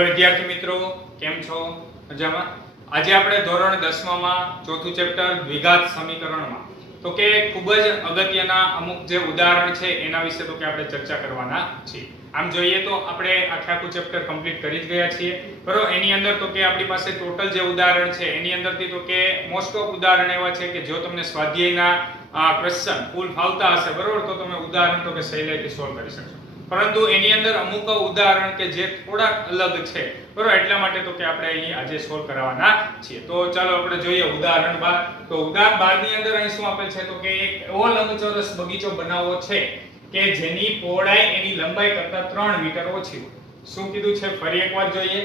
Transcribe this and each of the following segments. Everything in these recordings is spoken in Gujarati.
હેલો વિદ્યાર્થી મિત્રો, કેમ છો? મજામાં? આજે આપણે ધોરણ 10 માં ચોથું ચેપ્ટર દ્વિઘાત સમીકરણમાં તો કે ખૂબ જ અગત્યના અમુક જે ઉદાહરણ છે એના વિશે તો કે આપણે ચર્ચા કરવાના છીએ. આમ જોઈએ તો આપણે આખું ચેપ્ટર કમ્પ્લીટ કરી જ ગયા છીએ, બરોબર. એની અંદર તો કે આપણી પાસે ટોટલ જે ઉદાહરણ છે એની અંદરથી તો કે મોસ્ટ ઓફ ઉદાહરણ એવા છે કે જો તમને સ્વાધ્યાયના ક્વેશ્ચન ફૂલ ફાવતા હશે, બરોબર, તો તમે ઉદાહરણ તો કે સહેલાઈથી સોલ્વ કરી શકશો. પરંતુ એની અંદર અમુક ઉદાહરણ કે જે થોડાક અલગ છે, બરોબર, એટલા માટે તો કે આપણે અહીં આજે સોલ્વ કરવાના છીએ. તો ચાલો આપણે જોઈએ ઉદાહરણ 12. તો ઉદાહરણ 12 ની અંદર અહીં શું આપેલ છે તો કે એક એવો લંબચોરસ બગીચો બનાવવો છે કે જેની પહોળાઈ એની લંબાઈ કરતા 3 મીટર ઓછી હોય. શું કીધું છે ફરી એકવાર જોઈએ.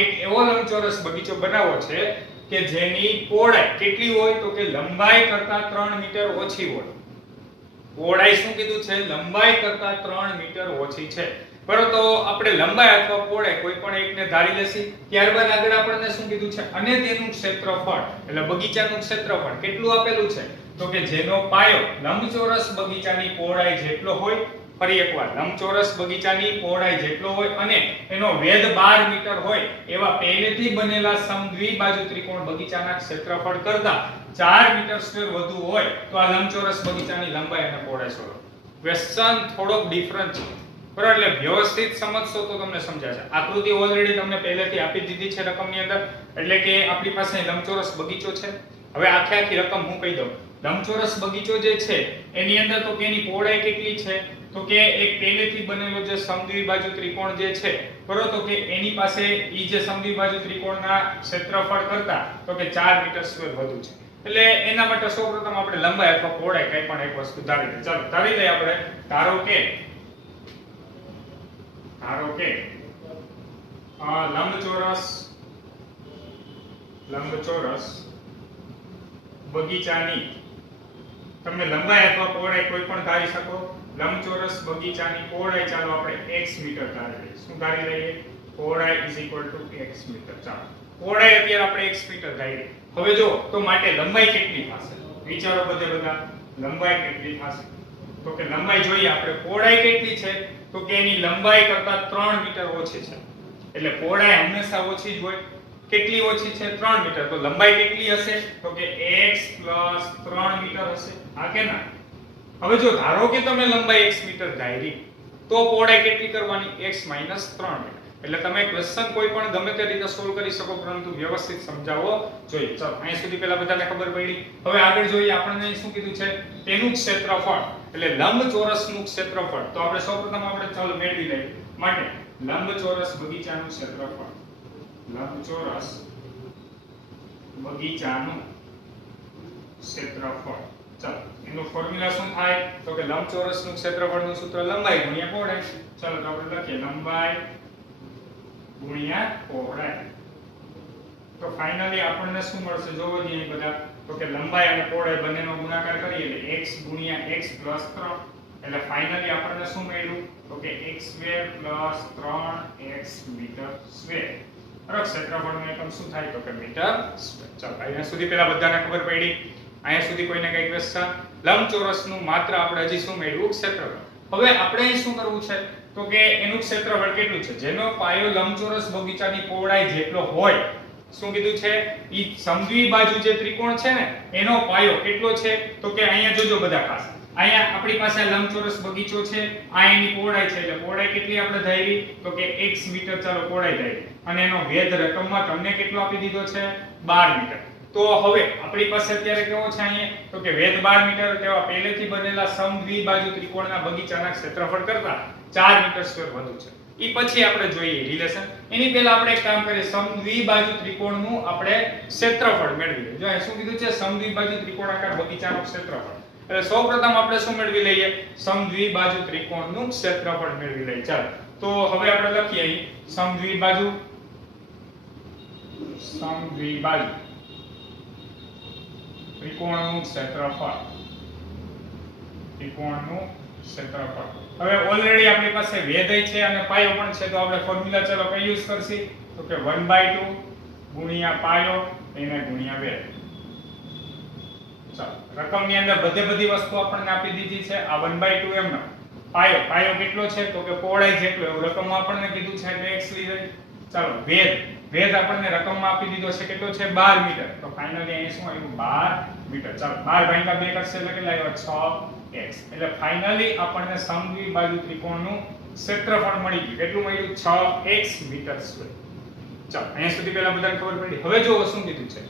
એક એવો લંબચોરસ બગીચો બનાવવો છે કે જેની પહોળાઈ કેટલી હોય તો કે લંબાઈ કરતા 3 મીટર ઓછી હોય. પહોળાઈ શું કીધું છે? લંબાઈ કરતા 3 મીટર ઓછી છે. બરોબર, તો આપણે લંબાઈ અથવા પહોળાઈ કોઈ પણ એકને ધારી લેશી. ત્યારબાદ આગળ આપણને શું કીધું છે? અને તેનું ક્ષેત્રફળ એટલે બગીચાનું ક્ષેત્રફળ કેટલું આપેલું છે તો કે જેનો પાયો લંબચોરસ બગીચાની પહોળાઈ જેટલો હોય. ફરી એકવાર, લંબચોરસ બગીચાની પહોળાઈ જેટલો હોય અને એનો વેધ 12 મીટર હોય એવા પહેલેથી બનેલા સમદ્વિબાજુ ત્રિકોણ બગીચાના ક્ષેત્રફળ કરતા 4 મીટર સ્ક્વેર વધુ હોય તો આ લંબચોરસ બગીચાની લંબાઈ અને પહોળાઈ શોધો. ક્વેશ્ચન થોડોક ડિફરન્ટ છે, બરાબર, એટલે વ્યવસ્થિત સમજશો તો તમને સમજાશે. આકૃતિ ઓલરેડી તમને પહેલેથી આપી દીધી છે રકમની અંદર, એટલે કે આપણી પાસે લંબચોરસ બગીચો છે. હવે આખી રકમ હું કહી દઉં. લંબચોરસ બગીચો જે છે એની અંદર તો કે એની પહોળાઈ કેટલી છે તો કે એક પહેલેથી બનેલો જે સમદ્વિબાજુ ત્રિકોણ જે છે, બરોબર, તો કે એની પાસે ઈ જે સમદ્વિબાજુ ત્રિકોણના ક્ષેત્રફળ કરતા તો કે 4 મીટર સ્ક્વેર વધુ છે. એટલે એના માટે સૌપ્રથમ આપણે લંબાઈ અથવા પહોળાઈ કંઈ પણ એક વસ્તુ ધારી લઈએ. ચાલો ધારી લઈએ આપણે. ધારો કે લંબચોરસ બગીચાની તમે લંબાઈ અથવા પહોળાઈ કોઈ પણ ધારી શકો. લંબચોરસ બગીચાની પહોળાઈ ચાલો આપણે x મીટર ધારી લઈએ. શું ધારી લઈએ? પહોળાઈ x મીટર. ચાલો પહોળાઈ અત્યારે આપણે x મીટર ધારી. હવે જો તો માટે લંબાઈ કેટલી થશે? વિચારો બધા લંબાઈ કેટલી થશે તો કે લંબાઈ જોઈએ આપણે. પહોળાઈ કેટલી છે તો કે એની લંબાઈ કરતા 3 મીટર ઓછી છે. એટલે પહોળાઈ હંમેશા ઓછી જ હોય. કેટલી ઓછી છે? 3 મીટર. તો લંબાઈ કેટલી હશે તો કે x 3 મીટર હશે. આ કે ના? હવે જો ધારો કે તમે લંબાઈ x મીટર ધારી તો પહોળાઈ કેટલી કરવાની? x 3 metre. એટલે તમે ક્વેશ્ચન કોઈ પણ ગમે તે રીતે સોલ્વ કરી શકો, પરંતુ વ્યવસ્થિત સમજાવવો જોઈએ. ચાલો અહીં સુધી પહેલા બધાને ખબર પડી. હવે આગળ જોઈએ. આપણને શું કીધું છે? તેનું ક્ષેત્રફળ એટલે લંબચોરસનું ક્ષેત્રફળ. તો આપણે સૌપ્રથમ આપણે ચાલો મેળવી લઈએ. માટે લંબચોરસ બગીચાનું ક્ષેત્રફળ. લંબચોરસ બગીચાનું ક્ષેત્રફળ. ચાલો એનું ફોર્મ્યુલા શું થાય તો કે લંબચોરસનું ક્ષેત્રફળનું સૂત્ર લંબાઈ ગુણ્યા પહોળાઈ. ચાલો તો આપણે લખીએ લંબાઈ ગુણ્યા પહોળાઈ. તો ફાઇનલી આપણને શું મળશે? જોવો જોઈએ બધા. તો કે લંબાઈ અને પહોળાઈ બંનેનો ગુણાકાર કરીએ એટલે x ગુણ્યા x 3. એટલે ફાઇનલી આપણને શું મળ્યું તો કે x² + 3x મીટર સ્ક્વેર. બરાબર, ક્ષેત્રફળનું એકમ શું થાય તો કે મીટર સ્ક્વેર. ચાલો અહીંયા સુધી પહેલા બધાને ખબર પડી. અહીંયા સુધી કોઈને કઈ ક્વેશ્ચન? લંબચોરસનું માત્ર આપણે હજી શું મેળવ્યું? ક્ષેત્રફળ. હવે આપણે અહીં શું કરવું છે તો કે એનું ક્ષેત્રફળ કેટલું છે? જેનો પાયો લંબચોરસ બગીચાની પહોળાઈ જેટલો હોય. શું કીધું છે? ઈ સમદ્વિબાજુ જે ત્રિકોણ છે ને એનો પાયો કેટલો છે તો કે અહીંયા જોજો બધા ખાસ. અહીંયા આપણી પાસે લંબચોરસ બગીચો છે, આ એની પહોળાઈ છે. એટલે પહોળાઈ કેટલી આપણે ધારી તો કે x મીટર. ચાલો પહોળાઈ ધારી અને એનો વેધ રકમમાં તમને કેટલો આપી દીધો છે? 12 મીટર. તો હવે આપણી પાસે અત્યારે કેવો છે અહીંયા તો કે વેધ 12 મીટર તેવા પહેલેથી બનેલા સમદ્વિબાજુ ત્રિકોણના બગીચાના ક્ષેત્રફળ કરતા 4 મીટર સ્ક્વેર વધુ છે. ઈ પછી આપણે જોઈએ રિલેશન. એની પહેલા આપણે એક કામ કરીએ. સમદ્વિબાજુ ત્રિકોણનું આપણે ક્ષેત્રફળ મેળવી લઈએ. જો અહીં શું કીધું છે? સમદ્વિબાજુ ત્રિકોણાકાર બગીચાનું ક્ષેત્રફળ. એટલે સૌપ્રથમ આપણે શું મેળવી લઈએ? સમદ્વિબાજુ ત્રિકોણનું ક્ષેત્રફળ મેળવી લઈએ. ચાલો તો હવે આપણે લખીએ અહીં સમદ્વિબાજુ ત્રિકોણનું ક્ષેત્રફળ. હવે ઓલરેડી આપણી પાસે વેધ છે અને પાયો પણ છે, તો આપણે ફોર્મ્યુલા ચાલો કઈ યુઝ કરશી તો કે 1/2 ગુણ્યા પાયો એને ગુણ્યા વેધ. ચાલો રકમની અંદર બધી વસ્તુ આપણને આપી દીધી છે. આ 1/2 એમનો પાયો કેટલો છે તો કે પહોળાઈ જેટલો એવું રકમમાં આપણને કીધું છે એટલે x લીધે. ચાલો વેધ આપણને રકમમાં આપી દીધો છે કેટલો છે 12 મીટર તો ફાઇનલી અહીં શું આવ્યું 12 મીટર ચાલો 12 ભાગ્યા 2 કરશે એટલે કેટલા આવ્યા 6x એટલે ફાઇનલી આપણને સમદ્વિબાજુ ત્રિકોણનું ક્ષેત્રફળ મળી ગયું કેટલું મળ્યું 6x મીટર સ્ક્વેર ચાલો અહીંયા સુધી પહેલા બધાને ખબર પડી હવે જો શું કીધું છે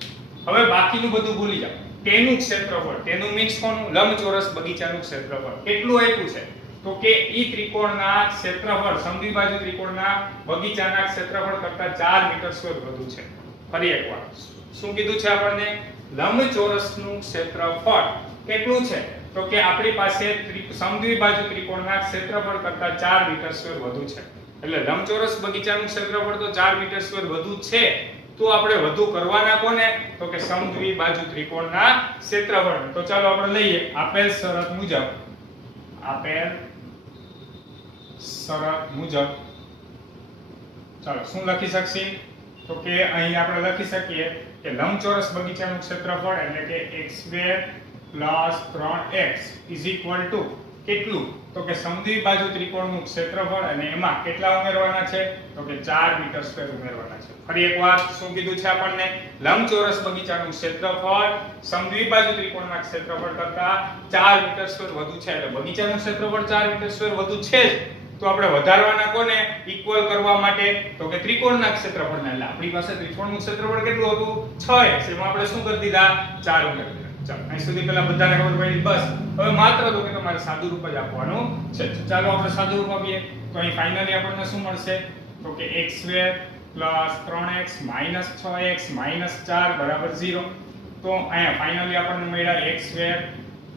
હવે બાકીનું બધું ભૂલી જાઓ તેનું ક્ષેત્રફળ તેનું મીન્સ કોનું લંબચોરસ બગીચાનું ક્ષેત્રફળ કેટલું આપ્યું છે તો કે ઈ ત્રિકોણના ક્ષેત્રફળ સમદ્વિબાજુ ત્રિકોણના બગીચાના ક્ષેત્રફળ કરતા 4 મીટર સ્ક્વેર વધુ છે ફરી એકવાર શું કીધું છે આપણને લંબચોરસનું ક્ષેત્રફળ કેટલું છે તો કે આપણી પાસે સમદ્વિબાજુ ત્રિકોણના ક્ષેત્રફળ કરતા 4 મીટર સ્ક્વેર વધુ છે એટલે લંબચોરસ બગીચાનું ક્ષેત્રફળ તો 4 મીટર સ્ક્વેર વધુ છે તો આપણે વધુ કરવાના કોને તો કે સમદ્વિબાજુ ત્રિકોણના ક્ષેત્રફળ તો ચાલો આપણે લઈએ આપેલ શરત મુજબ ચાલો શું લખી શકીએ તો કે અહીં આપણે લખી શકીએ કે લંબચોરસ બગીચાનું ક્ષેત્રફળ એટલે કે x2 3x કેટલું તો કે સમદ્વિબાજુ ત્રિકોણનું ક્ષેત્રફળ અને એમાં કેટલા ઉમેરવાના છે તો કે 4 મીટર સ્ક્વેર ઉમેરવાના છે ફરી એકવાર શું કીધું છે આપણને લંબચોરસ બગીચાનું ક્ષેત્રફળ સમદ્વિબાજુ ત્રિકોણના ક્ષેત્રફળ કરતા 4 મીટર સ્ક્વેર વધુ છે એટલે બગીચાનું ક્ષેત્રફળ 4 મીટર સ્ક્વેર વધુ છે જ તો આપણે વધારવાના કોને ઇક્વલ કરવા માટે તો કે ત્રિકોણના ક્ષેત્રફળને એટલે આપણી પાસે ત્રિકોણનું ક્ષેત્રફળ કેટલું હતું 6x એમાં આપણે શું કરી દીધા 4 ઉમેરી દીધા ચાલો અહીં સુધી પહેલા બધાને ખબર પડી બસ હવે માત્ર તો કે તમારે સાદું રૂપ જ આપવાનું છે ચાલો આપણે સાદું રૂપ આપીએ તો અહીં ફાઇનલી આપણને શું મળશે તો કે x2 3x 6x 4 બરાબર 0 તો અહીંયા ફાઇનલી આપણને મળ્યા x2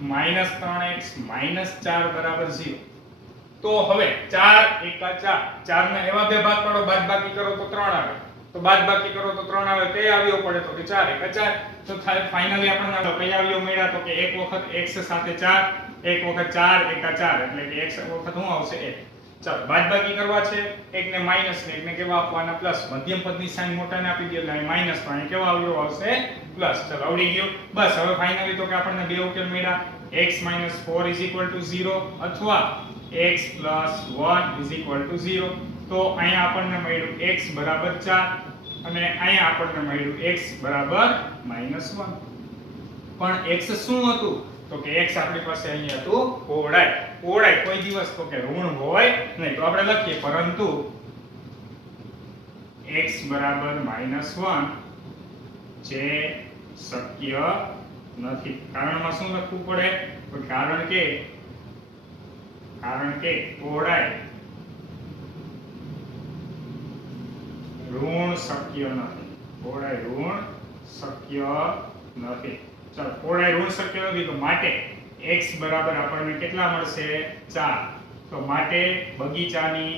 3x 4 બરાબર 0 તો હવે 4 1 4 4 ને એવા બે ભાગ પાડો બાદબાકી કરો તો 3 આવે તો બાદબાકી કરો તો 3 આવે તે આવ્યો પડે તો કે 4 1 4 તો ફાઇનલી આપણને કઈ આવ્યો મળ્યા તો કે એક વખત x સાથે 4 એક વખત 4 1 4 એટલે કે x વખત શું આવશે 1 ચાલો બાદબાકી કરવા છે એક ને માઈનસ ને એકને કેવા આપવાના પ્લસ મધ્યમ પદની સાઈન મોટાને આપી દે એટલે માઈનસ તો અહીં કેવા આવ્યો આવશે પ્લસ ચાલો આવડી ગયું બસ હવે ફાઇનલી તો કે આપણને બે ઉકેલ મળ્યા x 4 0 અથવા x 1 0 તો અહીંયા આપણને મળ્યું x બરાબર 4 અને અહીંયા આપણને મળ્યું x બરાબર -1 પણ x શું હતું તો કે x આપણી પાસે અહીંયા હતું પહોળાઈ કોઈ દિવસ તો કે ઋણ હોય નહીં તો આપણે લખીએ પરંતુ x બરાબર -1 જે શક્ય નથી કારણમાં શું લખવું પડે તો કારણ કે પહોળાઈ ઋણ શક્ય નથી ચાલો પહોળાઈ ઋણ શક્ય નથી તો માટે x બરાબર આપણને કેટલા મળશે 4 તો માટે બગીચાની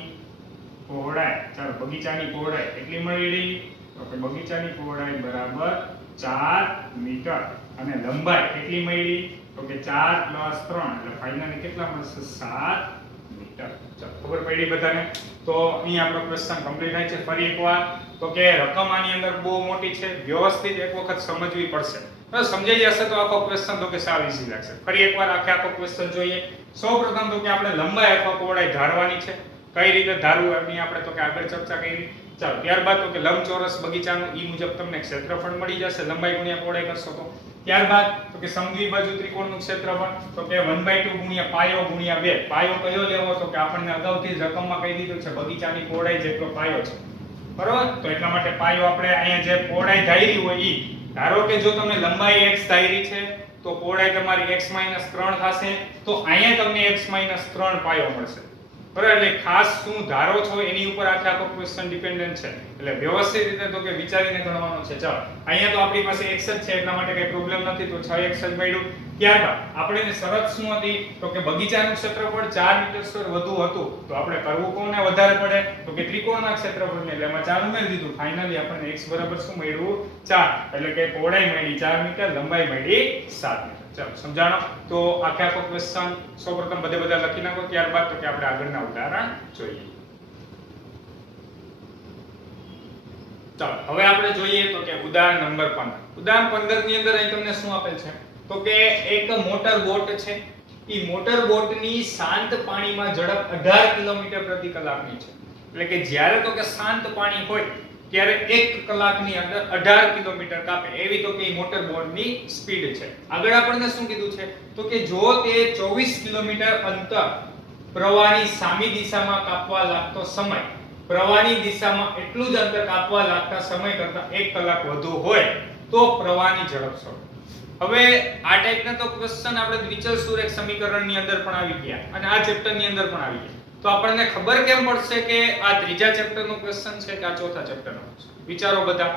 પહોળાઈ કેટલી મળી તો કે બગીચાની પહોળાઈ બરાબર 4 મીટર અને લંબાઈ કેટલી મળી તો કે 4 + 3 એટલે ફાઇનલી કેટલા મળશે 7 મીટર ચાલો ખબર પડી બધાને તો અહીં આપણો ક્વેશ્ચન કમ્પ્લીટ થાય છે ફરી એકવાર તો કે રકમ આની અંદર બહુ મોટી છે વ્યવસ્થિત એક વખત સમજવી પડશે તો સમજાઈ જશે તો આખો ક્વેશ્ચન તો કે સાવ ઈઝી લાગશે ફરી એકવાર આખો ક્વેશ્ચન જોઈએ સૌપ્રથમ તો કે આપણે લંબાઈ અથવા પહોળાઈ ધારવાની છે કઈ રીતે ધારવું એની આપણે તો કે આગળ ચર્ચા કરી ચાલો ત્યારબાદ તો કે લંબચોરસ બગીચાનું ઈ મુજબ તમને ક્ષેત્રફળ મળી જશે લંબાઈ ગુણ્યા પહોળાઈ કરશો તો ત્યારબાદ તો કે સમદ્વિબાજુ ત્રિકોણનું ક્ષેત્રફળ તો કે 1/2 ગુણ્યા પાયો ગુણ્યા 2 પાયો કયો લેવો તો કે આપણને અગાઉથી જ રકમમાં કહી દીધું છે બગીચાની પહોળાઈ જેટલો પાયો છે બરોબર તો એટલા માટે પાયો આપણે અહીંયા જે પહોળાઈ ધારી હોય ઈ ધારો કે જો તમે લંબાઈ x ધારી છે તો પહોળાઈ તમારી x - 3 થશે તો અહીંયા તમને x - 3 પાયો મળશે બરાબર એટલે ખાસ શું ધારો છો એની ઉપર આખો ક્વેશ્ચન ડિપેન્ડન્ટ છે એટલે વ્યવસ્થિત રીતે તો કે વિચારીને ગણવાનો છે ચાલો અહીંયા તો આપણી પાસે x જ છે એટલા માટે કઈ પ્રોબ્લેમ નથી તો 6x જ મળ્યું ત્યારબાદ આપણે શરત શું હતી તો કે બગીચાનું ક્ષેત્રફળ 4 મીટર સ્ક્વેર વધુ હતું તો આપણે કરવું કોને વધારે પડે તો કે ત્રિકોણના ક્ષેત્રફળને એટલે એમાં 4 ઉમેરી દીધું ફાઇનલી આપણને x બરાબર શું મળ્યું 4 એટલે કે પહોળાઈ મળી 4 મીટર લંબાઈ મળી 7 મીટર ચાલો સમજાણો તો આખો ક્વેશ્ચન સૌપ્રથમ બધા લખી નાખો ત્યારબાદ તો કે આપણે આગળના ઉદાહરણ જોઈએ ચાલો હવે આપણે જોઈએ તો કે ઉદાહરણ નંબર 15 ઉદાહરણ 15 ની અંદર અહીં તમને શું આપેલ છે તો કે એક મોટર બોટ છે ઈ મોટર બોટની શાંત પાણીમાં ઝડપ 18 કિલોમીટર પ્રતિ કલાકની છે એટલે કે જ્યારે તો કે શાંત પાણી હોય ત્યારે 1 કલાકની અંદર 18 કિલોમીટર કાપે એવી તો કે મોટર બોટની સ્પીડ છે. આગળ આપણને શું કીધું છે તો કે જો તે 24 કિલોમીટર અંતર પ્રવાહની સામી દિશામાં કાપવા લાગતો સમય પ્રવાહની દિશામાં એટલું જ અંતર કાપવા લાગતા સમય કરતા 1 કલાક વધુ હોય તો પ્રવાહની ઝડપ શોધો. હવે આ ટાઈપના તો ક્વેશ્ચન આપણે દ્વિચલ સુરેખ સમીકરણની અંદર પણ આવી ગયા અને આ ચેપ્ટરની અંદર પણ આવી ગયા. તો આપણને ખબર કેમ પડશે કે આ ત્રીજા ચેપ્ટરનો ક્વેશ્ચન છે કે આ ચોથા ચેપ્ટરનો ક્વેશ્ચન? વિચારો બધા.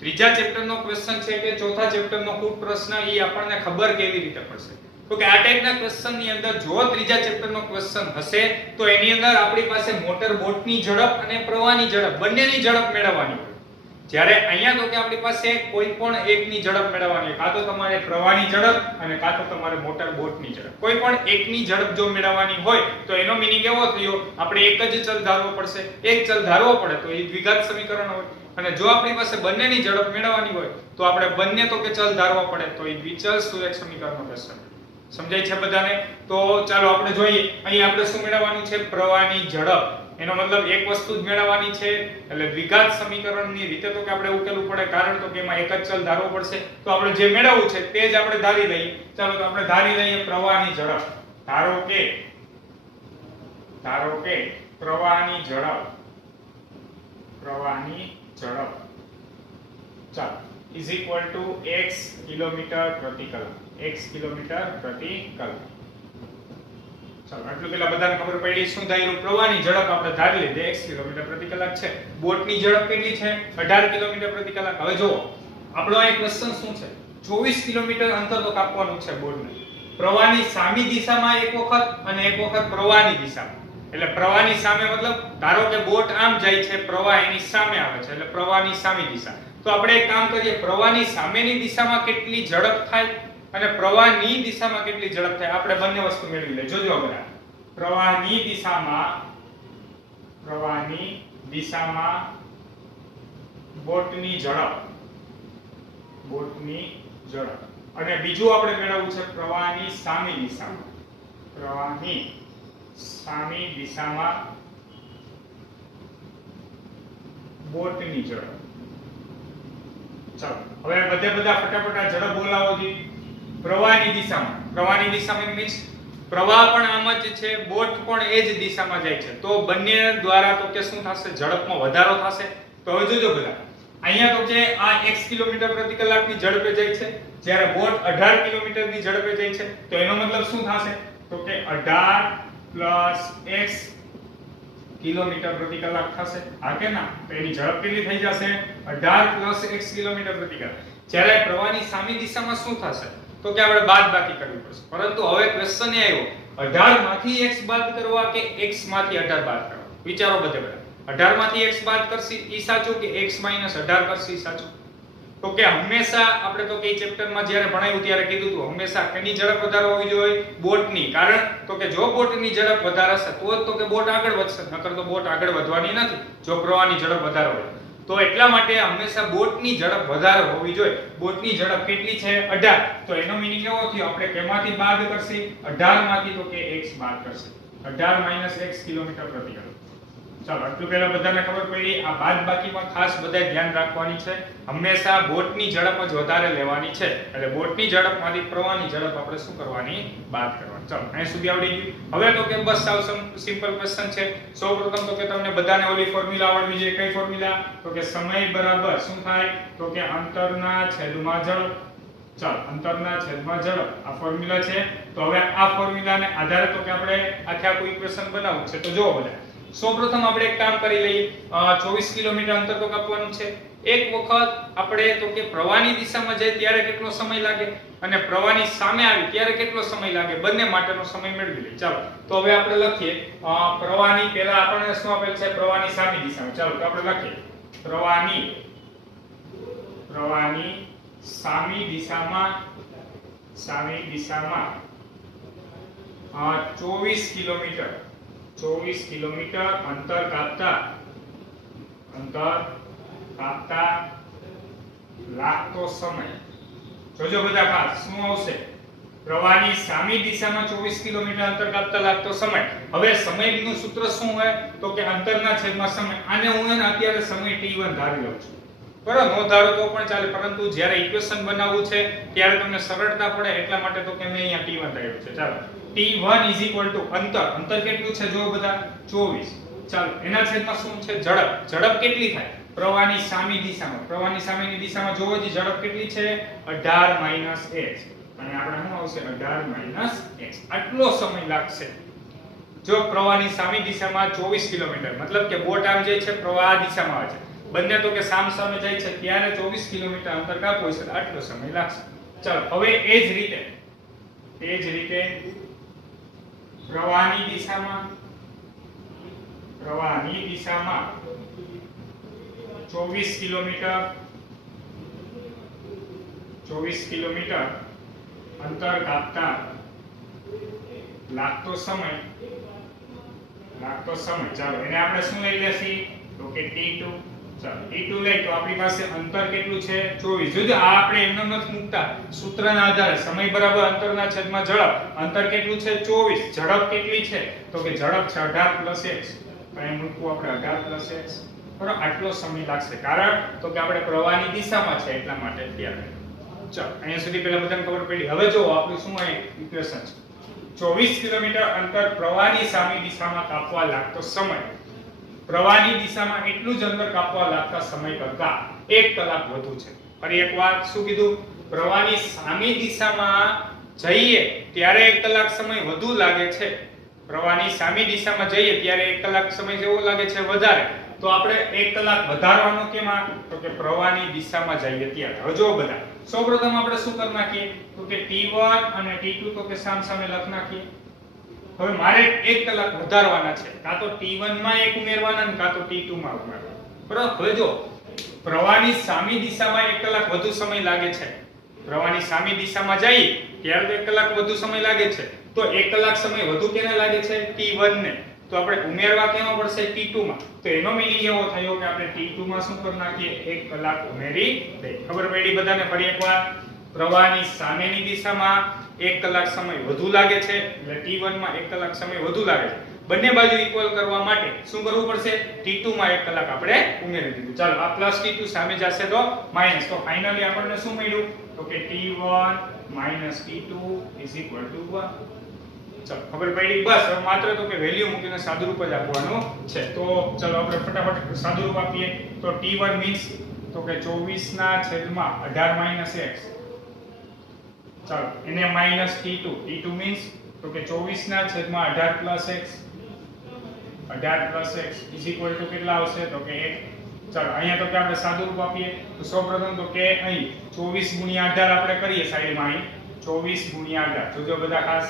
ત્રીજા ચેપ્ટરનો ક્વેશ્ચન છે કે ચોથા ચેપ્ટરનો કુલ પ્રશ્ન એ આપણને ખબર કેવી રીતે પડશે? તો કે આ ટાઈપના ક્વેશ્ચનની અંદર જો ત્રીજા ચેપ્ટરનો ક્વેશ્ચન હશે તો એની અંદર આપણી પાસે મોટર બોટની ઝડપ અને પ્રવાહની ઝડપ બંનેની ઝડપ મેળવવાની હોય. જ્યારે અહીંયા તો કે આપણી પાસે કોઈ પણ એકની ઝડપ મેળવવાની હોય. કાં તો તમારે પ્રવાહની ઝડપ અને કાં તો તમારે મોટર બોટની ઝડપ. કોઈ પણ એકની ઝડપ જો મેળવવાની હોય તો એનો મીનિંગ એવો થયો આપણે એક જ ચલ ધારવો પડશે. એક ચલ ધારવો પડે તો એ દ્વિઘાત સમીકરણ હોય અને જો આપણી પાસે બંનેની ઝડપ મેળવવાની હોય તો આપણે બંને તો કે ચલ ધારવા પડે તો એ દ્વિચલ સુરેખ સમીકરણનો ક્વેશ્ચન. સમજાય છે બધાને? તો ચાલો આપણે જોઈએ. અહીં આપણે શું મેળવવાનું છે? પ્રવાહની ઝડપ. એનો મતલબ એક વસ્તુ જ મેળવવાની છે એટલે દ્વિઘાત સમીકરણની રીતે તો કે આપણે ઉકેલવું પડે કારણ તો કે એમાં એક જ ચલ ધારવો પડશે. તો આપણે જે મેળવવું છે તે જ આપણે ધારી લઈએ. ચાલો તો આપણે ધારી લઈએ પ્રવાહની ઝડપ. ધારો કે પ્રવાહની ઝડપ ચાલો is equal to x kilometre પ્રતિ કલાક. x કિલોમીટર પ્રતિ કલાક. ચાલો આટલું પેલા બધાને ખબર પડી શું ધાર્યું? પ્રવાહની ઝડપ આપણે ધારી લીધી x કિલોમીટર પ્રતિ કલાક છે. બોટની ઝડપ કેટલી છે? 18 કિલોમીટર પ્રતિ કલાક. હવે જો આપણો આ ક્વેશ્ચન શું છે? 24 કિલોમીટર અંતર તો કાપવાનું છે બોટને. પ્રવાહની સામી દિશામાં એક વખત અને એક વખત પ્રવાહની દિશામાં. એટલે પ્રવાહની સામે મતલબ ધારો કે બોટ આમ જાય છે, પ્રવાહ એની સામે આવે છે એટલે પ્રવાહની સામી દિશા. તો આપણે એક કામ કરીએ, પ્રવાહની સામેની દિશામાં કેટલી ઝડપ થાય અને પ્રવાહની દિશામાં કેટલી ઝડપ થાય આપણે બંને વસ્તુ મેળવી લઈએ. જોજો બરાબર. પ્રવાહની દિશામાં બોટની ઝડપ અને બીજું આપણે મેળવવું છે પ્રવાહની સામી દિશામાં બોટની ઝડપ. ચાલો હવે બધા ફટાફટ ઝડપ બોલાવો જી. પ્રવાહની દિશામાં મીન્સ પ્રવાહ પણ આમ જ છે, બોટ પણ એ જ દિશામાં જાય છે. તો બંને દ્વારા તો કે શું થશે? ઝડપમાં વધારો થશે. તો હવે જોજો બધા અહીંયા તો કે આ x કિલોમીટર પ્રતિ કલાકની ઝડપે જાય છે જ્યારે બોટ 18 કિલોમીટરની ઝડપે જાય છે. તો એનો મતલબ શું થશે? તો કે 18 x કિલોમીટર પ્રતિ કલાક થશે. હા કે ના? તો એની ઝડપ કેટલી થઈ જશે? 18 x કિલોમીટર પ્રતિ કલાક. જ્યારે પ્રવાહની સામી દિશામાં શું થશે? તો કે આપણે બાદબાકી કરવી પડશે. પરંતુ હવે ક્વેશ્ચન એ આવ્યો 18 માંથી x બાદ કરવા કે x માંથી 18 બાદ કરવા? વિચારો બધા. 18 માંથી x બાદ કરશી ઈ સાચું કે x - 18 કરશી સાચું? તો કે હંમેશા આપણે તો કે ચેપ્ટરમાં જ્યારે ભણાવ્યું ત્યારે કીધું હતું હંમેશા કેની ઝડપ વધારે હોવી જોઈએ? બોટની. કારણ તો કે જો બોટની ઝડપ વધારે હશે તો જ તો કે બોટ આગળ વધશે, નકર તો બોટ આગળ વધવાની નથી જો પ્રવાહની ઝડપ વધારે હોય. તો એટલા માટે હંમેશા બોટની ઝડપ વધારે હોવી જોઈએ. બોટની ઝડપ કેટલી છે? 18. તો એનો મીનિંગ એવો થયો આપણે કેમાંથી બાદ કરશી? 18 માંથી તો કે x બાદ કરશી. 18 - x કિલોમીટર પ્રતિ કલાક. ચાલો આટલું પહેલા બધાને ખબર પડી. આ બાદબાકીમાં ખાસ બધાએ ધ્યાન રાખવાની છે. હંમેશા બોટની ઝડપ જ વધારે લેવાની છે. એટલે બોટની ઝડપમાંથી પ્રવાહની ઝડપ આપણે શું કરવાની? બાદ કરવાની. ચાલો અહીં સુધી આવડી ગયું. હવે તો કે બસ સાવ સિમ્પલ ક્વેશ્ચન છે. સૌપ્રથમ તો કે તમને બધાને ઓલી ફોર્મ્યુલા આવડવી જોઈએ. કઈ ફોર્મ્યુલા? તો કે સમય બરાબર શું થાય? તો કે અંતરના છેદમાં ઝડપ. ચાલો અંતરના છેદમાં ઝડપ આ ફોર્મ્યુલા છે. તો હવે આ ફોર્મ્યુલાને આધારે તો કે આપણે આખું ઇક્વેશન બનાવવું છે. તો જો બધા સૌપ્રથમ આપણે એક કામ કરી લઈએ. 24 કિલોમીટર અંતર તો કાપવાનું છે. એક વખત આપણે તો કે પ્રવાહની દિશામાં જાય ત્યારે કેટલો સમય લાગે અને પ્રવાહની સામે આવી ત્યારે કેટલો સમય લાગે બંને માટેનો સમય મેળવી લઈએ. ચાલો તો હવે આપણે લખીએ પ્રવાહની પહેલા આપણને શું આપેલ છે? પ્રવાહની સામી દિશામાં. ચાલો તો આપણે લખીએ પ્રવાહની સામી દિશામાં 24 કિલોમીટર અંતર કાપતા લાગતો સમય. જોજો બધા ખાસ શું આવશે? પ્રવાહની સામી દિશામાં 24 કિલોમીટર અંતર કાપતા લાગતો સમય. હવે સમયનું સૂત્ર શું હોય તો કે અંતરના છેદમાં સમય. આને હું એને અત્યારે સમય t1 ધારી લઉં છું. બરાબર, નો ધારો તો પણ ચાલે, પરંતુ જ્યારે ઇક્વેશન બનાવવું છે ત્યારે તમને સરળતા પડે એટલા માટે તો કે મેં અહીંયા t1 ધાર્યું છે. ચાલો, t1 અંતર કેટલું છે જો બધા 24. ચાલો, એના છેદમાં શું છે ઝડપ કેટલી થાય પ્રવાહની સામી દિશામાં. પ્રવાહની સામેની દિશામાં જોવો જે ઝડપ કેટલી છે 18 h, અને આપણે શું આવશે 18 x. આટલો સમય લાગશે જો પ્રવાહની સામી દિશામાં 24 કિલોમીટર, મતલબ કે બોટ આવી જાય છે પ્રવાહ દિશામાં આવે છે, બંને તો કે સામ સામે જાય છે ત્યારે 24 કિલોમીટર અંતર કાપવું છે, આટલો સમય લાગશે. ચાલો, હવે એ જ રીતે પ્રવાહની દિશામાં 24 કિલોમીટર અંતર કાપતા લાગતો સમય. ચાલો, એને આપણે શું લઈ લેશી તો કે t2. ચાલો, t2 લઈ તો આપણી પાસે અંતર કેટલું છે 24. જો આ આપણે એમને નથી મૂકતા, સૂત્રના આધારે સમય બરાબર અંતરના છેદમાં ઝડપ. અંતર કેટલું છે 24, ઝડપ કેટલી છે તો કે ઝડપ છે 18 x. અહીં મૂકવું આપણે 18 x. બરાબર, આટલો સમય લાગશે, કારણ તો કે આપણે પ્રવાહની દિશામાં છે એટલા માટે. ત્યારે ચાલો, અહીંયા સુધી પહેલા બધાને ખબર પડી. હવે જો આપણું શું અહીં ઇક્વેશન છે 24 કિલોમીટર અંતર પ્રવાહની સામી દિશામાં કાપવા લાગતો સમય પ્રવાહની દિશામાં એટલું જ અંતર કાપવા લાગતા સમય કરતા 1 કલાક વધુ છે. ફરી એકવાર શું કીધું, પ્રવાહની સામી દિશામાં જઈએ ત્યારે 1 કલાક સમય વધુ લાગે છે. પ્રવાહની સામી દિશામાં જઈએ ત્યારે 1 કલાક સમય જેવો લાગે છે વધારે. તો આપણે 1 કલાક વધારવાનો કેમાં તો કે પ્રવાહની દિશામાં જઈએ ત્યારે. હવે જો બધા સૌપ્રથમ આપણે શું કરી નાખીએ તો કે t1 અને t2 તો કે સામસામે લખ નાખીએ. હવે મારે 1 કલાક વધારવાના છે, કાં તો t1 માં એક ઉમેરવાના ને કાં તો t2 માં ઉમેરવાના. બરાબર, હવે જો પ્રવાહની સામી દિશામાં 1 કલાક વધુ સમય લાગે છે. પ્રવાહની સામી દિશામાં જઈએ ત્યારે 1 કલાક વધુ સમય લાગે છે. તો 1 કલાક સમય વધુ કેને લાગે છે t1 ને. તો આપણે ઉમેરવા કેમાં પડશે t2 માં. તો એનો મીનિંગ એવો થયો કે આપણે t2 માં શું કરી નાખીએ 1 કલાક ઉમેરી દઈએ. ખબર પડી બધાને? ફરી એકવાર, પ્રવાહની સામેની દિશામાં 1 કલાક સમય વધુ લાગે છે, એટલે t1 માં 1 કલાક સમય વધુ લાગે છે. બંને બાજુ ઇક્વલ કરવા માટે શું કરવું પડશે t2 માં 1 કલાક આપણે ઉમેરી દીધું. ચાલો, આ પ્લસ t2 સામે જશે તો માઈનસ. તો ફાઇનલી આપણને શું મળ્યું તો કે t1 t2 1. ચાલો, ખબર પડી? બસ હવે માત્ર તો કે વેલ્યુ મૂકીને સાદુરૂપ જ આપવાનું છે. તો ચાલો આપણે ફટાફટ સાદુરૂપ આપીએ. તો t1 મીન્સ તો કે 24 ના છેદમાં 18 x. ચાલો, એને માઈનસ t2 મીન્સ તો કે 24 ના છેદમાં 18 x. 18 x is equal two કેટલા આવશે તો કે 1. ચાલો, અહીંયા તો કે આપણે સાદુરૂપ આપીએ. તો સૌપ્રથમ તો કે અહીં 24 ગુણ્યા 18 આપણે કરીએ સાઈડમાં. અહીં 24 ગુણ્યા 18 જોજો બધા ખાસ.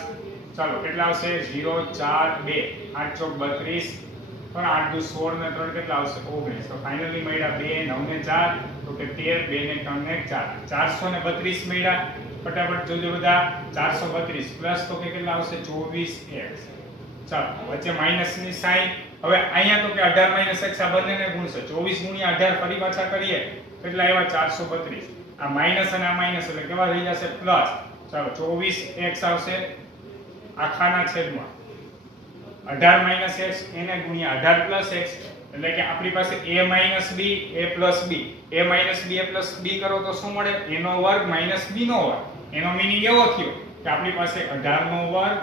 ચાલો, કેટલા આવશે 0 4 2 8 ચોક 32, પણ 8 દુ 16 ને 3 કેટલા આવશે 19. તો ફાઇનલી મળ્યા 2 9 ને 4 તો કે 13, 2 ને 3 ને 4 432 મળ્યા. ફટાફટ જોજો બધા. 432 પ્લસ તો કે કેટલા આવશે 24x. ચાલો, વચ્ચે માઈનસ ની સાઈન. હવે અહીંયા તો કે 18 x આ બંનેને ગુણશે. 24 ગુણ્યા 18 ફરી પાછા કરીએ કેટલા આવ્યા 432. આ માઈનસ અને આ માઈનસ એટલે કેવા થઈ જશે પ્લસ. ચાલો, 24x આવશે આખાના છેદમાં 18 x એને ગુણ્યા 18 x, એટલે કે આપણી પાસે a b a b. a b કરો તો શું મળે a નો વર્ગ b નો વર્ગ. એનો મીનિંગ એવો થયો કે આપણી પાસે 18 નો વર્ગ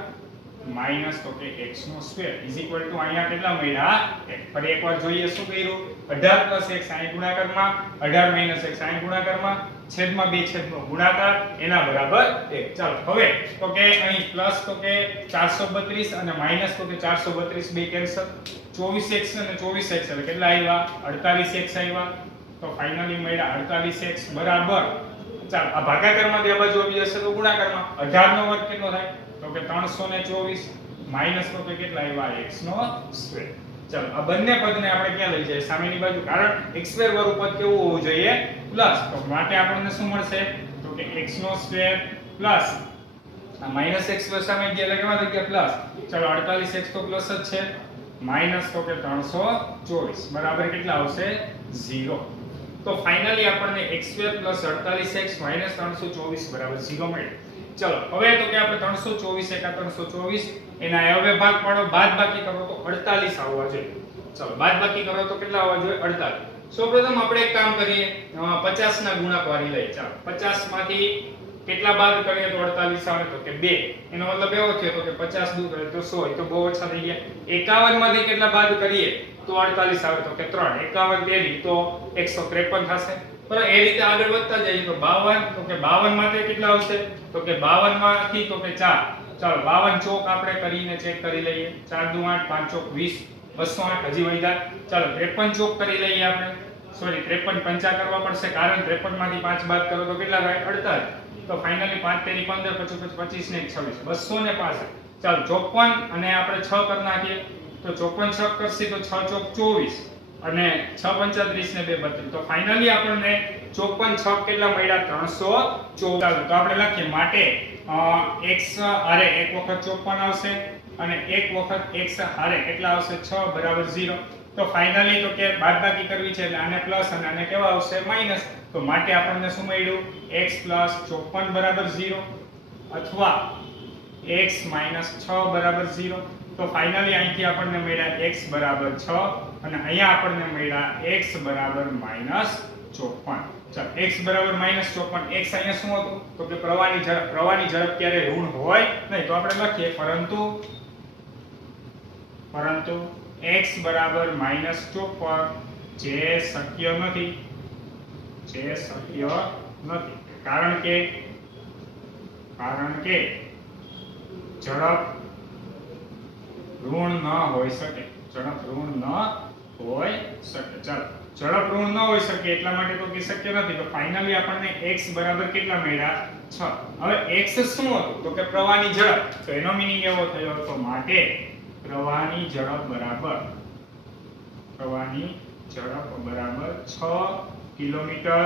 માઈનસ તો કે x નો સ્ક્વેર ઇઝ ઇક્વલ ટુ અહીંયા કેટલા મળ્યા 1. ફરી એકવાર જોઈએ શું કર્યું 18 x અહીં ગુણાકારમાં 18 x અહીં ગુણાકારમાં છેદમાં 2 છેદનો ગુણાકાર એના બરાબર 1. ચાલો, હવે તો કે અહીં પ્લસ તો કે 432 અને માઈનસ તો કે 432 બે કેન્સલ. 24x અને 24x એટલે કેટલા આવ્યા 48x આવ્યા. તો ફાઇનલી મળ્યા 48x બરાબર. ચાલો, આ ભાગાકારમાં બે બાજુ આવી જશે તો ગુણાકારમાં 18 નો વર્ગ કેટલો થાય તો કે 324 માઈનસ તો કે કેટલા આવ્યા x નો સ્ક્વેર. ચાલો, આ બંને પદને આપણે ક્યાં લઈ જઈએ સામેની બાજુ, કારણ x² વાળું પદ કેવું હોવું જોઈએ પ્લસ. તો માટે આપણને શું મળશે તો કે x નો સ્ક્વેર પ્લસ આ માઈનસ x² સામે ગયા એટલે કેવા થઈ ગયા પ્લસ. ચાલો, 48x તો પ્લસ જ છે, માઈનસ તો કે 324 બરાબર કેટલા આવશે 0. તો ફાઇનલી આપણને x² + 48x - 324 બરાબર 0 મળે. ચલો હવે તો કે આપણે 324 એકા 324 એના હવે ભાગ પાડો, બાદબાકી કરો તો 48 આવવા જોઈએ. ચલો બાદબાકી કરો તો કેટલા આવવા જોઈએ? 48. સૌપ્રથમ આપણે એક કામ કરીએ, 50 ના ગુણક વાળી લઈએ. ચાલો 50 માંથી કેટલા બાદ કરીએ તો 48 આવે? તો કે 2. એનો મતલબ એવો થયો તો કે 50 દૂર કરે તો 100, એ તો બહુ ઓછા થઈ ગયા. 51 માંથી કેટલા બાદ કરીએ તો 48 આવે? તો કે 3. 51 તેરી તો 153 થશે. પણ એ રીતે આગળ વધતા જઈએ તો 52, તો કે 52 માંથી કેટલા આવશે? તો કે 52 માંથી તો કે 4. ચાલો 52 ચોક આપણે કરીને ચેક કરી લઈએ. 4 દુ 8, 5 ચોક 20, 208 હજી વધ્યા. ચાલો 53 ચોક કરી લઈએ આપણે. સોરી 53 પંચા કરવા પડશે, કારણ 53 માંથી 5 બાદ કરો તો કેટલા થાય? 48. તો ફાઇનલી 5 તેરી 15, 25 25 ને 26, 265. ચાલો 54 અને આપણે 6 કરી નાખીએ તો 54 6 કરશી તો 6 ચોક 24 અને 6 35 ને 2 32. તો ફાઇનલી આપણને 54 6 કેટલા મળ્યા? 314. તો આપણે લખીએ માટે x હારે એક વખત 54 આવશે અને એક વખત x હારે કેટલા આવશે? 6 બરાબર 0. તો ફાઇનલી તો કે બાદબાકી કરવી છે એટલે આને પ્લસ અને આને કેવા આવશે? માઈનસ. તો માટે આપણને શું મળ્યું? x + 54 બરાબર 0 અથવા x - 6 બરાબર 0. તો ફાઇનલી અહીંથી આપણને મળ્યા x બરાબર 6 અને અહીંયા આપણને મળ્યા x બરાબર -54. ચાલો x બરાબર -54. x અહીંયા શું હતું? તો કે પ્રવાહની ઝડપ ક્યારે ઋણ હોય નહીં. તો આપણે લખીએ પરંતુ x બરાબર -54 જે શક્ય નથી. કારણ કે ઝડપ ઋણ ન હોઈ શકે. ચાલો ઝડપ ઋણ ન હોઈ શકે એટલા માટે તો કે શક્ય નથી. તો ફાઇનલી આપણને x બરાબર કેટલા મળ્યા? 6. હવે x શું હતું? તો કે પ્રવાહની ઝડપ. તો એનો મીનિંગ એવો થયો તો માટે પ્રવાહની ઝડપ બરાબર 6 કિલોમીટર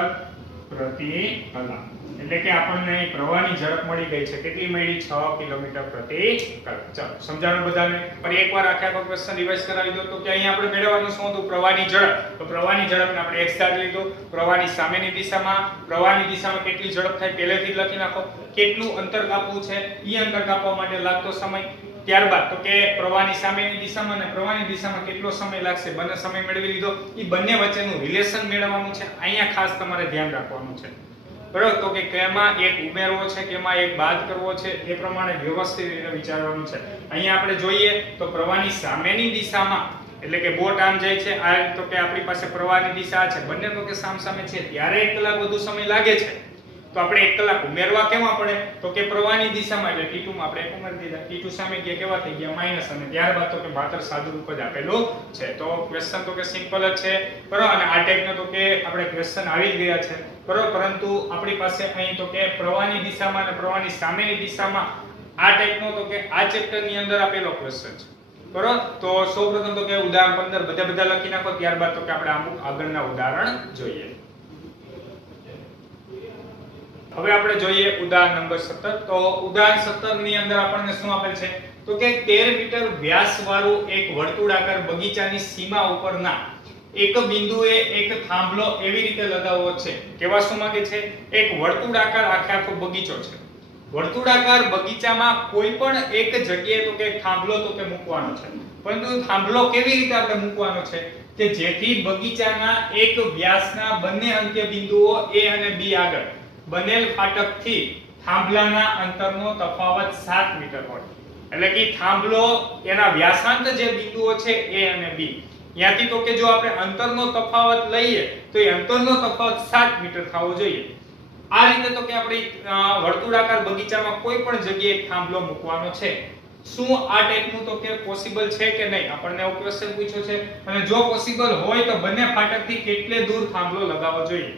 પ્રતિ કલાક. એટલે કે આપણને પ્રવાહની ઝડપ મળી ગઈ છે. કેટલી મળી? 6 કિલોમીટર પ્રતિ કલાક. ચાલો સમજાણું બધાને. ફરી એકવાર આખો ક્વેશ્ચન રિવાઇઝ કરાવી દો. તો કે અહીંયા આપણે મેળવવાનું શું હતું? પ્રવાહની ઝડપ. તો પ્રવાહની ઝડપને આપણે x ધાર લીધું. પ્રવાહની સામેની દિશામાં કેટલી ઝડપ થાય પહેલેથી જ લખી નાખો. કેટલું અંતર કાપવું છે એ અંતર કાપવા માટે લાગતો સમય. ત્યારબાદ તો કે પ્રવાહની સામેની દિશામાં અને પ્રવાહની દિશામાં કેટલો સમય લાગશે, બંને સમય મેળવી લીધો. એ બંને વચ્ચેનું રિલેશન મેળવવાનું છે. અહીંયા ખાસ તમારે ધ્યાન રાખવાનું છે. બરાબર? તો કે કેમાં એક ઉમેરવો છે, કેમાં એક બાદ કરવો છે, એ પ્રમાણે વ્યવસ્થિત રીતે વિચારવાનું છે. અહીંયા આપણે જોઈએ તો પ્રવાહની સામેની દિશામાં એટલે કે બોટ આમ જાય છે, આ તો કે આપણી પાસે પ્રવાહની દિશા છે, બંને તો કે સામસામે છે, ત્યારે 1 કલાક વધુ સમય લાગે છે. તો આપણે 1 કલાક ઉમેરવા કેમાં પડે? તો કે પ્રવાહની દિશામાં એટલે t2 માં આપણે 1 ઉમેરી દીધા. t2 સામે ગયા કેવા થઈ ગયા? માઈનસ. અને ત્યારબાદ તો કે માત્ર સાદું રૂપ જ આપેલું છે. તો ક્વેશ્ચન તો કે સિમ્પલ જ છે. બરોબર? અને આ ટાઈપનો તો કે આપણે ક્વેશ્ચન આવી જ ગયા છે. બરોબર? પરંતુ આપણી પાસે અહીં તો કે પ્રવાહની દિશામાં અને પ્રવાહની સામેની દિશામાં આ ટાઈપનો તો કે આ ચેપ્ટરની અંદર આપેલો ક્વેશ્ચન છે. બરોબર? તો સૌપ્રથમ તો કે ઉદાહરણ 15 બધા લખી નાખો. ત્યારબાદ તો કે આપણે અમુક આગળના ઉદાહરણ જોઈએ. હવે આપણે જોઈએ ઉદાહરણ નંબર 17. તો ઉદાહરણ 17 ની અંદર આપણને શું આપેલ છે? તો કે 13 મીટર વ્યાસ વાળું એક વર્તુળાકાર બગીચાની સીમા ઉપરના એક બિંદુએ એક થાંભલો એવી રીતે લગાવવો છે. કેવા શું માંગે છે? એક વર્તુળાકાર આખો બગીચો છે. વર્તુળાકાર બગીચામાં કોઈ પણ એક જગ્યાએ તો કે થાંભલો તો કે મૂકવાનો છે. પરંતુ થાંભલો કેવી રીતે આપણે મૂકવાનો છે? કે જેથી બગીચાના એક વ્યાસના બંને અંત્ય બિંદુઓ A અને B આગળ બનેલ ફાટકથી થાંભલાના અંતરનો તફાવત 7 મીટર હોય. એટલે કે થાંભલો એના વ્યાસાંત જે બિંદુઓ છે A અને B, ત્યાંથી તો કે જો આપણે અંતરનો તફાવત લઈએ તો એ અંતરનો તફાવત 7 મીટર થવો જોઈએ. આ રીતે તો કે આપણે વર્તુળાકાર બગીચામાં કોઈ પણ જગ્યાએ થાંભલો મૂકવાનો છે. શું આ ટાઈપનું તો કે પોસિબલ છે કે નહીં? આપણને એવો ક્વેશ્ચન પૂછ્યો છે. અને જો પોસિબલ હોય તો બંને ફાટકથી કેટલે દૂર થાંભલો લગાવવો જોઈએ?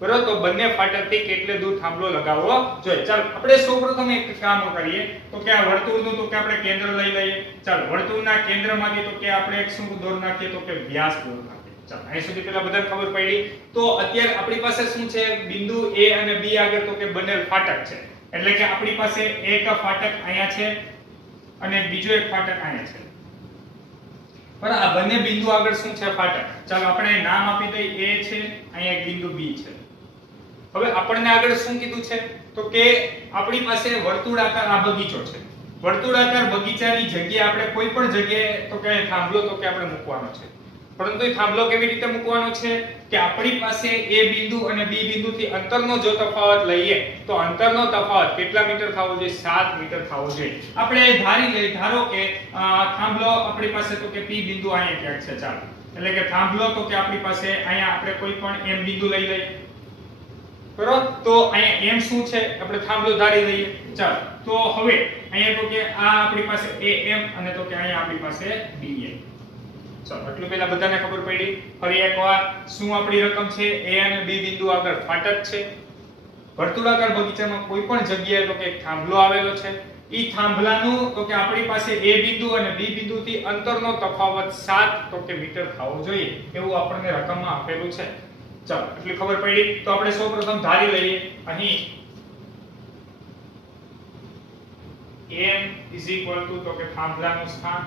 બરોબર? તો બંને ફાટકથી કેટલે દૂર થાંભલો લગાવવો જોઈએ. ચાલો આપણે સૌપ્રથમ એક કામ કરીએ. તો કે આ વર્તુળનું તો કે આપણે કેન્દ્ર લઈ લઈએ. ચાલો વર્તુળના કેન્દ્રમાંથી તો કે આપણે એક શું દોર નાખીએ? તો કે વ્યાસ દોર નાખીએ. ચાલો અહીં સુધી પેલા બધાને ખબર પડી. તો અત્યારે આપણી પાસે શું છે? બિંદુ A અને B આગળ તો કે બનેલ ફાટક છે. એટલે કે આપણી પાસે એક ફાટક અહીંયા છે અને બીજો એક ફાટક અહીંયા છે. બરાબર? આ બંને બિંદુ આગળ શું છે? ફાટક. ચાલો આપણે નામ આપી દઈએ. A છે, અહીંયા એક બિંદુ B છે. હવે આપણને આગળ શું કીધું છે? તો કે આપણી પાસે વર્તુળાકાર આ બગીચો છે, વર્તુળાકાર બગીચાની જગ્યાએ આપણે કોઈ પણ જગ્યાએ તો કે થાંભલો તો કે આપણે મૂકવાનો છે, પરંતુ એ થાંભલો કેવી રીતે મૂકવાનો છે કે આપણી પાસે A બિંદુ અને B બિંદુથી અંતરનો જો તફાવત લઈએ તો અંતરનો તફાવત કેટલા મીટર થવો જોઈએ? 7 મીટર થવો જોઈએ. આપણે ધારી લઈએ, ધારો કે થાંભલો આપણી પાસે તો કે P બિંદુ અહીંયા ક્યાંક છે, ચાલો એટલે કે થાંભલો તો કે આપણી પાસે અહીંયા આપણે કોઈ પણ M બિંદુ લઈ લઈએ, બરોબર? તો અહીંયા M શું છે આપણે થાંભલો ધારી લઈએ, ચાલો તો હવે અહીંયા તો કે આ આપણી પાસે AM અને તો કે અહીંયા આપણી પાસે BM. ચાલો એટલું પહેલા બધાને ખબર પડી. ફરી એકવાર શું આપણી રકમ છે? A અને B બિંદુ આગળ ફાટક છે. વર્તુળાકાર બગીચામાં કોઈ પણ જગ્યાએ તો કે એક થાંભલો આવેલો છે. ઈ થાંભલાનું તો કે આપણી પાસે A બિંદુ અને B બિંદુથી અંતરનો તફાવત 7 તો કે મીટર થવો જોઈએ એવું આપણને રકમમાં આપેલું છે. ચાલો એટલી ખબર પડી. તો આપણે સૌપ્રથમ ધારી લઈએ અહીં M તો કે થાંભલાનું સ્થાન,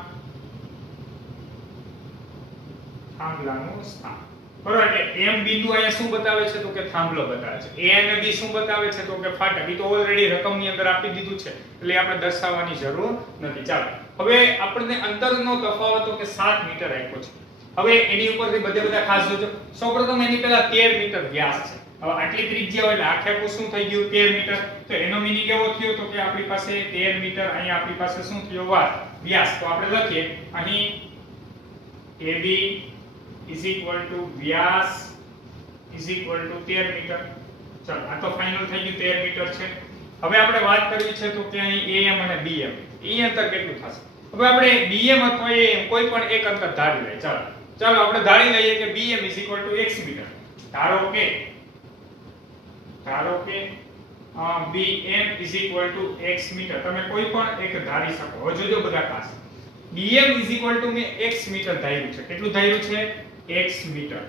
થાંભલાનું સ્થાન, બરોબર? એટલે M બિંદુ અહીંયા શું બતાવે છે તો કે થાંભલો બતાવે છે. A અને B શું બતાવે છે તો કે ફાટક. ઈ તો ઓલરેડી રકમની અંદર આપી દીધું છે એટલે આપણે દર્શાવવાની જરૂર નથી. ચાલો હવે આપણને અંતરનો તફાવત તો કે 7 મીટર આપ્યો છે. હવે એની ઉપરથી બધા ખાસ જોજો. સૌપ્રથમ એની પહેલા 13 મીટર વ્યાસ છે. હવે આટલી ત્રિજ્યા એટલે આખે આખું શું થઈ ગયું? 13 મીટર. તો એનો મીનિંગ એવો થયો તો કે આપણી પાસે 13 મીટર, અહીંયા આપણી પાસે શું થયો? વ્યાસ. તો આપણે લખીએ અહીં AB વ્યાસ 13 મીટર. ચાલો આ તો ફાઇનલ થઈ ગયું, 13 મીટર છે. હવે આપણે વાત કરવી છે તો કે અહીં AM અને BM ઈ અંતર કેટલું થશે? હવે આપણે BM અથવા AM કોઈ પણ એક અંતર ધારી લઈએ. ચાલો આપણે ધારી લઈએ કે BM x મીટર. ધારો કે BM x મીટર. તમે કોઈ પણ એક ધારી શકો. હવે જોજો બધા ખાસ. BM મેં x મીટર ધાર્યું છે. કેટલું ધાર્યું છે? x metre.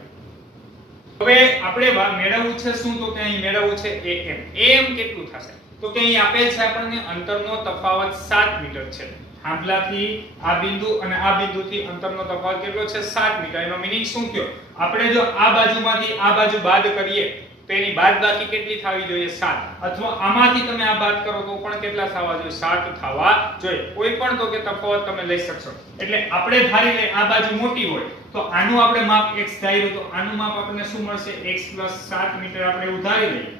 હવે આપણે મેળવવું છે શું તો કે અહીં મેળવવું છે AM. AM કેટલું થશે તો કે અહીં આપેલ છે આપણને અંતરનો તફાવત 7 મીટર છે. થાંભલાથી આ બિંદુ અને આ બિંદુથી અંતરનો તફાવત કેટલો છે? 7 મીટર. એનો મીનિંગ શું થયો? આપણે જો આ બાજુમાંથી આ બાજુ બાદ કરીએ તો એની બાદબાકી કેટલી થવી જોઈએ? 7. અથવા આમાંથી તમે આ બાદ કરો તો પણ કેટલા થવા જોઈએ? 7 થવા જોઈએ. કોઈ પણ તો કે તફાવત તમે લઈ શકશો. એટલે આપણે ધારી લઈએ આ બાજુ મોટી હોય તો આનું આપણે માપ x ધાર્યું તો આનું માપ આપણને શું મળશે? x + 7 મીટર આપણે એવું ધારી લઈએ.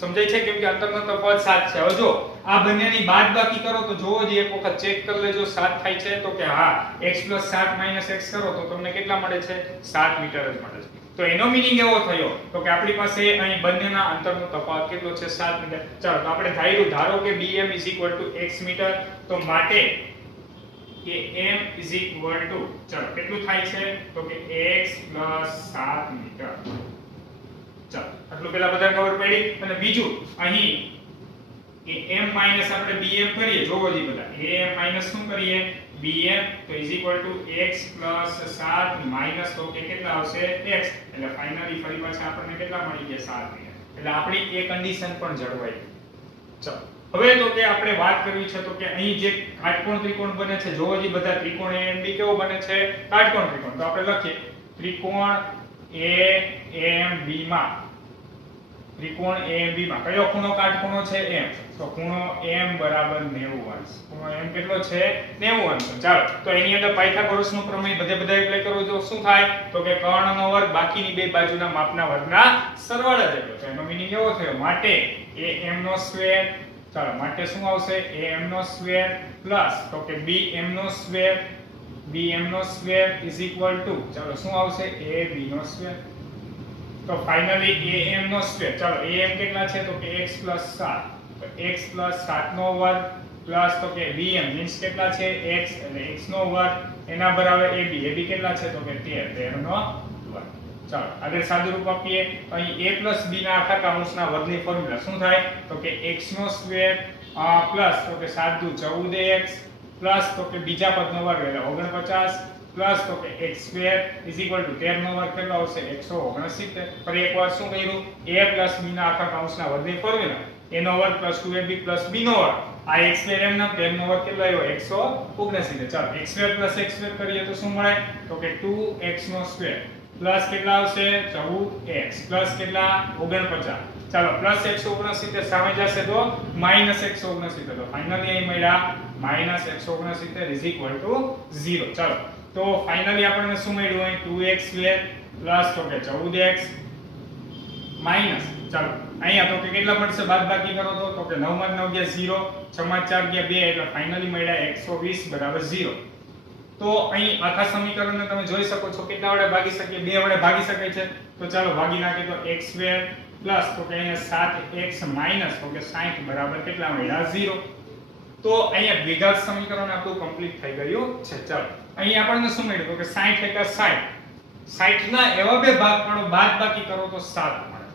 સમજાય છે? કેમ કે અંતરનો તફાવત 7 છે. હવે જો આ બંનેની બાદબાકી કરો તો જોવો જ એક વખત ચેક કરી લેજો 7 થાય છે તો કે હા, x + 7 - x કરો તો તમને કેટલા મળે છે? 7 મીટર જ મળે છે. તો એનો મીનિંગ એવો થયો તો કે આપણી પાસે અહીં બંનેના અંતરનો તફાવત કેટલો છે? 7 મીટર. ચાલો તો આપણે ધારો કે BM x મીટર. તો માટે કે M ચાલો કેટલું થાય છે તો કે x + 7 મીટર. ચાલો આટલું પહેલા બધાને ખબર પડી. અને બીજું અહીં કે M - આપણે BM કરીએ. જોવો જી બધા AM - શું કરીએ? BM તો x + 7 તો કે કેટલા આવશે? x. એટલે ફાઇનલી ફરી પાછા આપણને કેટલા મળી ગયા? 7 મીટર. એટલે આપણી એ કન્ડિશન પણ જળવાઈ. ચાલો હવે તો કે આપણે વાત કરવી છે તો કે અહીં જે કાટકોણ ત્રિકોણ બને છે. જોવો જી બધા ત્રિકોણ AMB કેવો બને છે? કાટકોણ ત્રિકોણ. તો આપણે લખીએ ત્રિકોણ AMB માં, ત્રિકોણ AMB માં કયો ખૂણો કાટખૂણો છે? M. તો ખૂણો M = 90 અંશ. ખૂણો M કેટલો છે? 90 અંશ. ચાલો તો એની અંદર પાયથાગોરસનો પ્રમેય બધા એપ્લાય કરો તો શું થાય તો કે કર્ણનો વર્ગ બાકીની બે બાજુના માપના વર્ગના સરવાળા જેટલો છે. એનો મીનિંગ એવો થયો માટે AM². ચાલો માટે શું આવશે? AM² પ્લસ તો કે BM² ચાલો શું આવશે? AB². તો ફાઇનલી AM². ચાલો AM કેટલા છે તો કે x + 7. તો x + 7 નો વર્ગ પ્લસ તો કે BM મીન્સ કેટલા છે? x એટલે x નો વર્ગ એના બરાબર AB. AB કેટલા છે તો કે 13 નો વર્ગ. ચાલો આગળ સાદું રૂપ આપીએ. અહીં a + b ના આખા કૌંસના વર્ગની ફોર્મ્યુલા શું થાય તો કે x² પ્લસ તો કે 7 × 14x પ્લસ તો કે બીજા પદનો વર્ગ એટલે 49 પ્લસ તો કે x² = 13 નો વર્ગ કેટલો આવશે? 169. ફરી એકવાર શું કર્યું? a + b ના આખા કૌંસના વર્ગની ફોર્મ્યુલા a નો વર્ગ + 2ab + b નો વર્ગ. આ x² એમ ના 13 નો વર્ગ કેટલો આવ્યો? 169. ચાલો x² + x² કરીએ તો શું મળે તો કે 2x² પ્લસ કેટલા આવશે? 14x પ્લસ કેટલા? 49 ચાલો પ્લસ 169 સામે જશે તો માઈનસ 169, તો ફાઇનલી અહીં મળ્યા માઈનસ 169 ઇઝ ઇક્વલ ટુ 0. ચાલો તો ફાઇનલી આપણને શું મળ્યું અહીં 2x² પ્લસ તો કે 14x માઈનસ, ચાલો અહીંયા તો કે કેટલા મળશે બાદબાકી કરો તો કે 9 માં 9 ગયા 0, 6 માં 4 ગયા 2, એટલે ફાઇનલી મળ્યા 120 બરાબર 0. તો અહીં આખા સમીકરણને તમે જોઈ શકો છો કેટલા વડે ભાગી શકીએ, 2 વડે ભાગી શકાય છે. તો ચાલો ભાગી નાખીએ તો x² પ્લસ તો કે અહીંયા 7x માઈનસ તો કે 60 બરાબર કેટલા મળ્યા 0. તો અહીંયા દ્વિઘાત સમીકરણ આપણું કમ્પ્લીટ થઈ ગયું છે. ચાલો અહીં આપણને શું મળ્યું તો કે 60 * 60, 60 ના એવા બે ભાગ પાડો બાદબાકી કરો તો 7 મળે.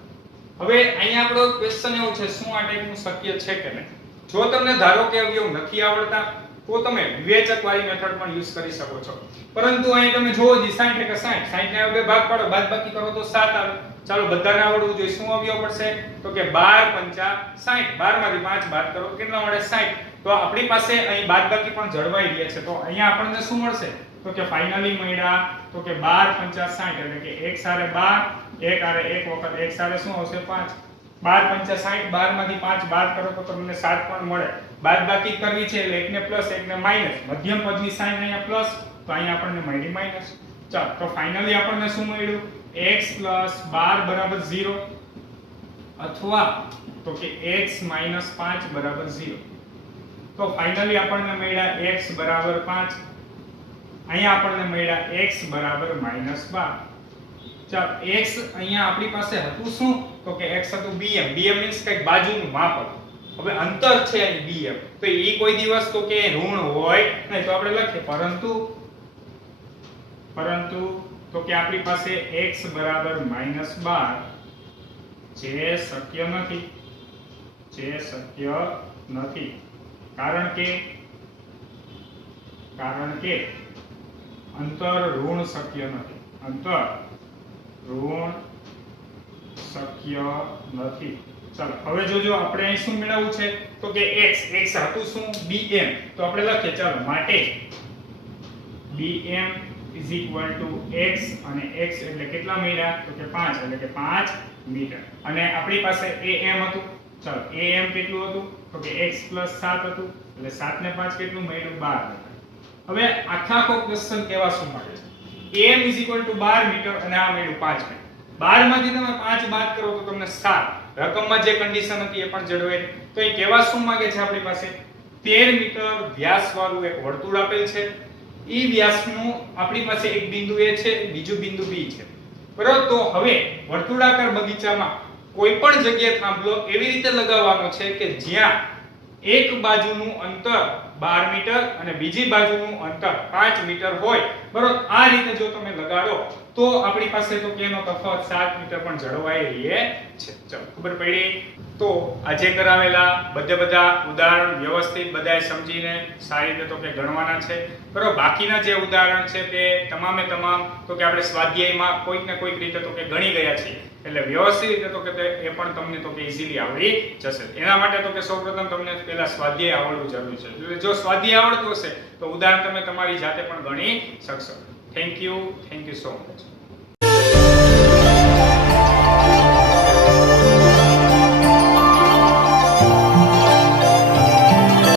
હવે અહીંયા આપણો ક્વેશ્ચન એવો છે શું આ ટાઈપનું શક્ય છે કે નહીં. જો તમને ધારો કે અવયવ નથી આવડતા તો તમે વિવેચક વાળી મેથડ પણ યુઝ કરી શકો છો, પરંતુ અહીં તમે જોવો જી 60 * 60, 60 ના બે ભાગ પાડો બાદબાકી કરો તો 7 આવે. ચાલો બધાને આવડવું જોઈએ. શું અવયવ પડશે તો કે 12 * 5 = 60, 12 માંથી 5 બાદ કરો તો કેટલા મળે 60. તો આપણી પાસે અહીં બાદબાકી પણ જળવાઈ રહે છે. તો અહીંયા આપણને શું મળશે તો કે ફાઇનલી મળ્યા તો કે 12 * 50 એટલે કે 1 સારે 12, 1 આરે 1 વખત 1 સારે શું આવશે 5, 12 * 50, 12 માંથી 5 બાદ કરો તો તમને 7 પણ મળે. બાદબાકી કરવી છે એટલે 1 ને પ્લસ 1 ને માઈનસ, મધ્યમ પદની સાઈન અહીંયા પ્લસ તો અહીંયા આપણને મળી માઈનસ. ચાલો તો ફાઇનલી આપણને શું મળ્યું x + 12 બરાબર 0 અથવા તો કે x - 5 બરાબર 0. તો ફાઇનલી આપણને મળ્યા x બરાબર 5, અહીંયા આપણને મળ્યા x બરાબર -12. ચાલો x અહીંયા આપણી પાસે હતું શું તો કે x હતું bm, bm મીન્સ કઈક બાજુનું માપ હતું. હવે અંતર છે અહીં bm, તો એ કોઈ દિવસ તો કે ઋણ હોય નહીં, તો આપણે લખીએ પરંતુ તો કે આપણી પાસે x બરાબર -12 જે શક્ય નથી, કારણ કે અંતર ઋણ શક્ય નથી. ચાલો હવે જોજો આપણે અહીં શું મેળવવું છે તો કે x હતું શું bm, તો આપણે લખીએ ચાલો માટે bm = x અને x એટલે કેટલા મળ્યા તો કે 5 એટલે કે 5 મીટર. અને આપણી પાસે am હતું. ચાલો am કેટલું હતું તો કે x + 7 હતું એટલે 7 ને 5 કેટલું મળ્યું 12 મીટર. હવે આખો ક્વેશ્ચન કેવા શું માંગે છે am = 12 મીટર અને આ મળ્યું 5 મીટર. 12 માંથી તમે 5 બાદ કરો તો તમને 7, રકમમાં જે કન્ડિશન હતી એ પણ જળવાઈ. તો એ કેવા શું માંગે છે આપણી પાસે 13 મીટર વ્યાસ વાળું એક વર્તુળ આપેલ છે. ઈ વ્યાસનું આપણી પાસે એક બિંદુ A છે, બીજું બિંદુ B છે, બરાબર. તો હવે વર્તુળાકાર બગીચામાં કોઈ પણ જગ્યાએ થાંભલો એવી રીતે લગાવવાનો છે કે જ્યાં એક બાજુનું અંતર 12 મીટર અને બીજી બાજુનું અંતર 5 મીટર હોય, બરાબર. આ રીતે જો તમે લગાડો તો આપણી પાસે તો કેનો તફાવત 7 મીટર પણ જળવાઈ રહે છે. ચાલો ખબર પડી. તો આજે કરાવેલા બધા ઉદાહરણ વ્યવસ્થિત બધાએ સમજીને સારી રીતે તો કે ગણવાના છે, બરાબર. બાકીના જે ઉદાહરણ છે તે તમામે તમામ તો કે આપણે સ્વાધ્યાયમાં કોઈક ને કોઈક રીતે તો કે ગણી ગયા છીએ, એટલે વ્યવસ્થિત રીતે તો કે એ પણ તમને તો કે ઈઝીલી આવડી જશે. એના માટે તો કે સૌપ્રથમ તમને પહેલા સ્વાધ્યાય આવડવું જરૂરી છે. એટલે જો સ્વાધ્યાય આવડતું હશે તો ઉદાહરણ તમે તમારી જાતે પણ ગણી શકશો. Thank you so much.